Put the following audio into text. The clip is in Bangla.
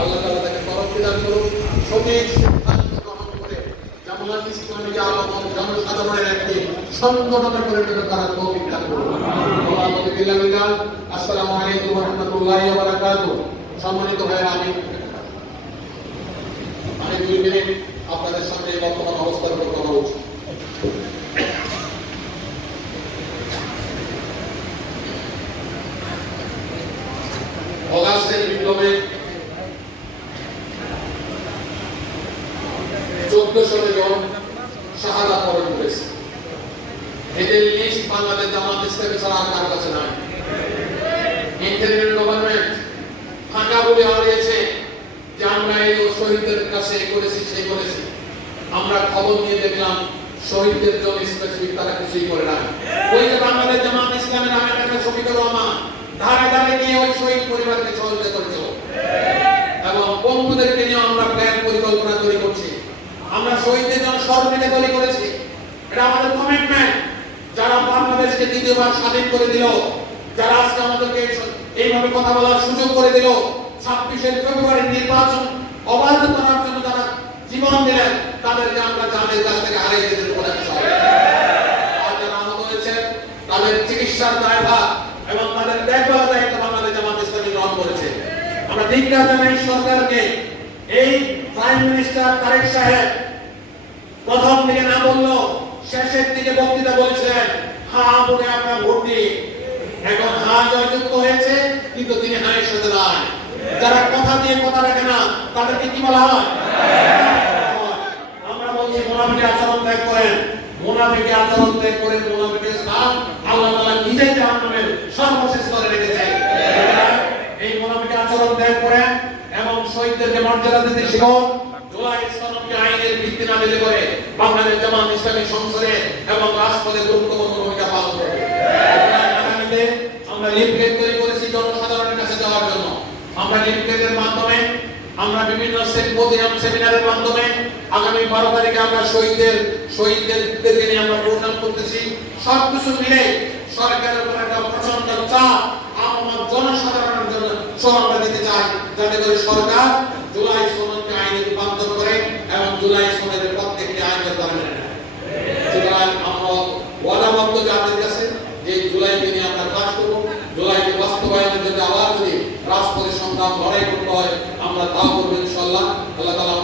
আল্লাহ তাআলা তাকে তরক্কি দান করুন, সঠিক সিদ্ধান্ত গ্রহণ করে জামায়াত ইসলামীকে আবার জনসাধারণের একটি সংগঠনে পরিণত করার তৌফিক দান করুন। আসসালামু আলাইকুম ওয়া রাহমাতুল্লাহি ওয়া বারাকাতুহু। সম্মানিত ভাইরা, আমি 2 মিনিট আপনাদের সামনে বর্তমান অবস্থার উপর কথা বলছি। অগাস্টের বিপ্লবে 1400 জন শাহাদাত বরণ করেছে। এদের লিস্ট বাংলাদেশ জামাত ইসলামী ছাড়া আর কার কাছে নাই। ইন্টারিম গভর্নমেন্ট ফাঁকা বলে হারিয়েছে যে আমরা এই শহীদদের কাছে করেছি সেই করেছি। আমরা খবর নিয়ে দেখলাম শহীদদের জন্য স্পেসিফিক তারা কিছুই করে না। ওই যে বাংলাদেশ জামাত ইসলামের নামে একটা শফিকুর রহমান ধারে ধারে গিয়ে ওই শহীদ পরিবারকে সহযোগিতা করেছিল এবং বন্ধুদেরকে নিয়ে আমরা প্ল্যান পরিকল্পনা তৈরি করছি। আমরা শহীদদের জন্য স্মরণিকা তৈরি করেছি। এটা আমাদের কমিটমেন্ট। যারা বাংলাদেশকে দ্বিতীয়বার স্বাধীন করে দিল, যারা আজকে আমাদেরকে এইভাবে কথা বলার সুযোগ করে দিল, 26 ফেব্রুয়ারি নির্বাচন অবাধ করার জন্য যারা জীবন দিলেন, তাদেরকে আমরা জানের কাছ থেকে হারিয়ে দিতে পারি। আর যারা আহত হয়েছে তাদের চিকিৎসার দায়ভার এবং তাদের দেখভালের দায়িত্ব বাংলাদেশ জামাত ইসলামী গ্রহণ করেছে। আমরা ধিক্কার জানাই সরকারকে। এই প্রাইম মিনিস্টার তারেক সাহেব প্রথম দিকে না বললো, শেষের দিকে বক্তৃতা বলেছিলেন হ্যাঁ বলে আপনার ভোট দিন। এখন হ্যাঁ জয়যুক্ত হয়েছে, কিন্তু তিনি হায়ের সাথে নাই। যারা কথা দিয়ে কথা রাখে না তাদেরকে কি বলা হয়? আমরা বলছি মুনাফিকের আচরণ ত্যাগ করেন। মুনাফিকের আচরণ ত্যাগ করেন। মুনাফিকের স্থান আল্লাহ তাআলা নিজেই জাহান্নামের সর্বশেষ স্তরে রেখেছে। এই মুনাফিকের আচরণ ত্যাগ করেন এবং শহীদদেরকে মর্যাদা দিতে শিখুন। জুলাই সনদকে আইনের ভিত্তি না দিলে করে বাংলাদেশ জামাত ইসলামী সংসদে এবং রাজপথে গুরুত্বপূর্ণ ভূমিকা পালন করবে। আগামীতে আমরা লিফলেট তৈরি করেছি জনসাধারণের কাছে যাওয়ার জন্য। আমরা লিফলেটের মাধ্যমে, আমরা বিভিন্ন সেমিনারের মাধ্যমে আগামী 12 তারিখে আমরা শহীদদেরকে নিয়ে আমরা প্রোগ্রাম করতেছি। সবকিছু মিলে সরকারের উপর একটা প্রচন্ড চাপ আমার জনসাধারণের জন্য আমরা দিতে চাই, যাতে করে সরকার জুলাই সনদকে আইনে রূপান্তর করে এবং জুলাই সনদের প্রত্যেকটি আইনের দ্বারা মেনে নেয়। সুতরাং আমরা ওয়াদাবদ্ধ যাদের কাছে যে জুলাইকে নিয়ে আমরা কাজ করবো। জুলাইকে বাস্তবায়নের জন্য আবার যদি রাজপথে সংগ্রাম লড়াই করতে হয়, আমরা তাও করবো ইনশাআল্লাহ। আল্লাহ তাআলা